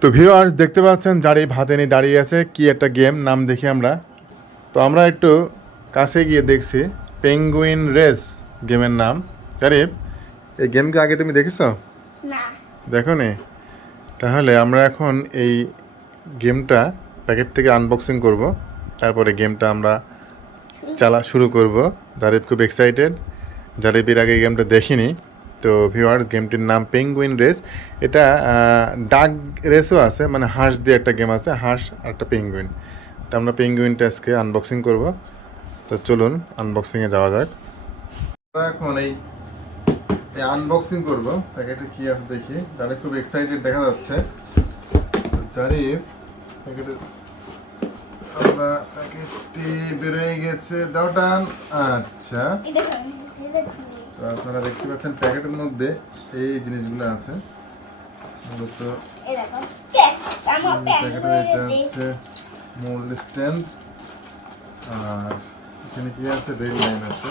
তো ভিউয়ার্স দেখতে পাচ্ছেন জারিফ হাতে নিয়ে দাঁড়িয়ে আছে কি একটা গেম নাম দেখি আমরা। তো আমরা একটু কাছে গিয়ে দেখছি পেঙ্গুইন রেস গেমের নাম। জারিফ এই গেমকে আগে তুমি দেখেছো? না। দেখো নি? তাহলে আমরা এখন এই গেমটা প্যাকেট থেকে আনবক্সিং করব, তারপরে গেমটা আমরা শুরু করব। জারিফ খুব এক্সাইটেড, জারিফ এর আগে গেমটা দেখিনি। তো ভিউয়ার্স গেমটির নাম পেঙ্গুইন রেস। এটা ডাক রেসও আছে, মানে হাঁস দিয়ে একটা গেম আছে, হাঁস আর একটা পেঙ্গুইন। তো আমরা পেঙ্গুইনটা আজকে আনবক্সিং করব। তো চলুন আনবক্সিংয়ে যাওয়া যাক। আমরা এখন এই আনবক্সিং করব, প্যাকেটে কি আছে দেখি। জারিফ খুব এক্সাইটেড দেখা যাচ্ছে। জারিফ প্যাকেটে আমরা প্যাকেটটি বেরোয় গেছে, দাও টান। আচ্ছা, তো আপনারা দেখতে পাচ্ছেন প্যাকেটের মধ্যে এই জিনিসগুলো আছে মূলত। প্যাকেটের এটা হচ্ছে মূল স্ট্যান্ড, আর এখানে কি আছে, রেল লাইন আছে।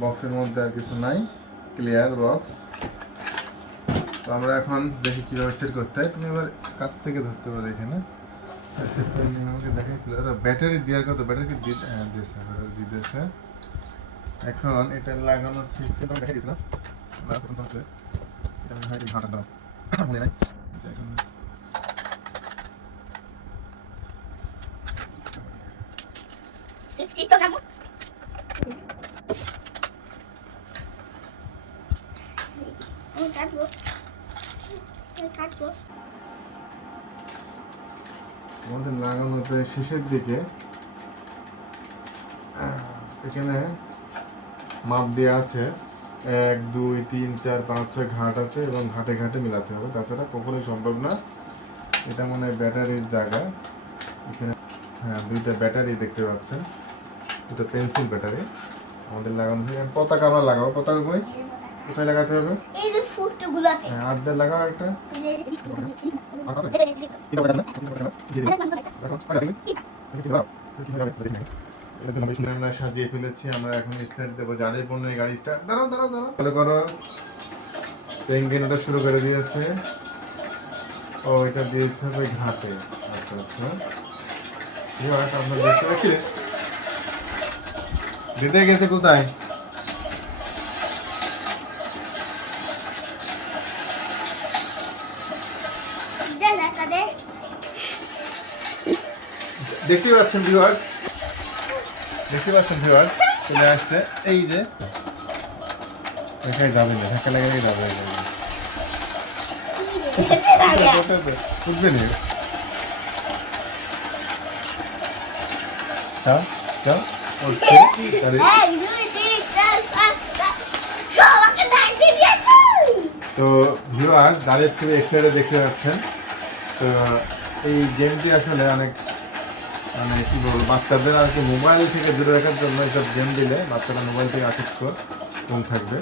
বক্সের মধ্যে আর কিছু নাই, ক্লিয়ার বক্স। তো আমরা এখন দেখি কিভাবে সেট করতে হয়। তুমি এবার কাছ থেকে ধরতে পারো এখানে। আমাকে দেখে ব্যাটারি দেওয়ার কথা, ব্যাটারি দিয়েছে। এখন এটা লাগানোর সিস্টেম দেখা দিয়েছিল মনে নাই। আমাদের লাগানো প্রায় শেষের দিকে। এখানে মাপ দেওয়া আছে 1 2 3 4 5 6 ঘাট আছে, এবং ঘাটে ঘাটে মিলাতে হবে, তাছাড়া কখনোই সম্ভব না। এটা মনে হয় ব্যাটারির জায়গা। এখানে হ্যাঁ, দুইটা ব্যাটারি দেখতে পাচ্ছেন, দুটো পেন্সিল ব্যাটারি আমাদের লাগানো আছে। পতাকা আমরা লাগাবো। পতাকা কোথায় লাগাতে হবে? এই যে ফুটগুলোতে। হ্যাঁ, হাত দিয়ে লাগাও একটা। আমরা সাজিয়ে ফেলেছি, আমরা এখন স্টার্ট দেবো। জারিফ পণ্য গাড়ি স্টার্ট। দাঁড়াও দাঁড়াও দাঁড়াও, ভালো করো। পেঙ্গুইনটা শুরু করে দিয়েছে। ও এটা দিয়েছে হবে ঘাটে। আচ্ছা আচ্ছা, আপনার দেখতে পাচ্ছি দিতে গেছে কোথায়? দেখতে পাচ্ছেন ভিউয়ার্স, চলে আসছে। এই যে এখানে যাবে না, ধাক্কা লেগে যাবে, বুঝবে না। তো ভিউয়ার্স জারিফ খুবই এক্সাইটেড দেখতে পাচ্ছেন। তো এই গেমটি আসলে অনেক, মানে কি বলবো, বাচ্চাদের আর কি মোবাইল থেকে দূরে রাখার জন্য এইসব গেম দিলে বাচ্চারা মোবাইল থেকে আসক্ত কম থাকবে।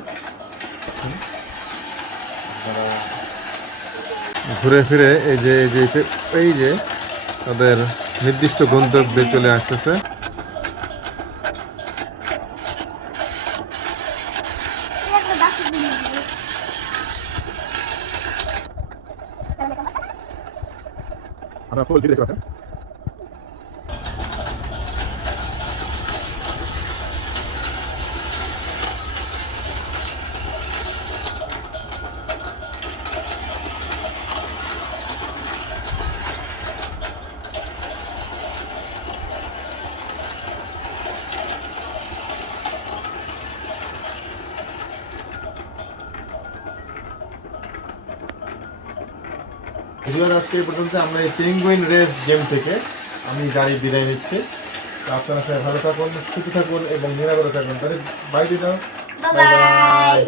ঘুরে ফিরে এই যে তাদের নির্দিষ্ট গন্তব্যে চলে আসতেছে। আমরা ফুল দেখতে পাচ্ছেন। আজকে এই পর্যন্ত আমরা এই পেঙ্গুইন রেস গেম থেকে আমি গাড়ি বিদায় নিচ্ছি। তো আপনারা সবাই ভালো থাকুন, সুস্থ থাকুন এবং নিরাপদে থাকুন। তাহলে বাই দিলাম, বাই বাই।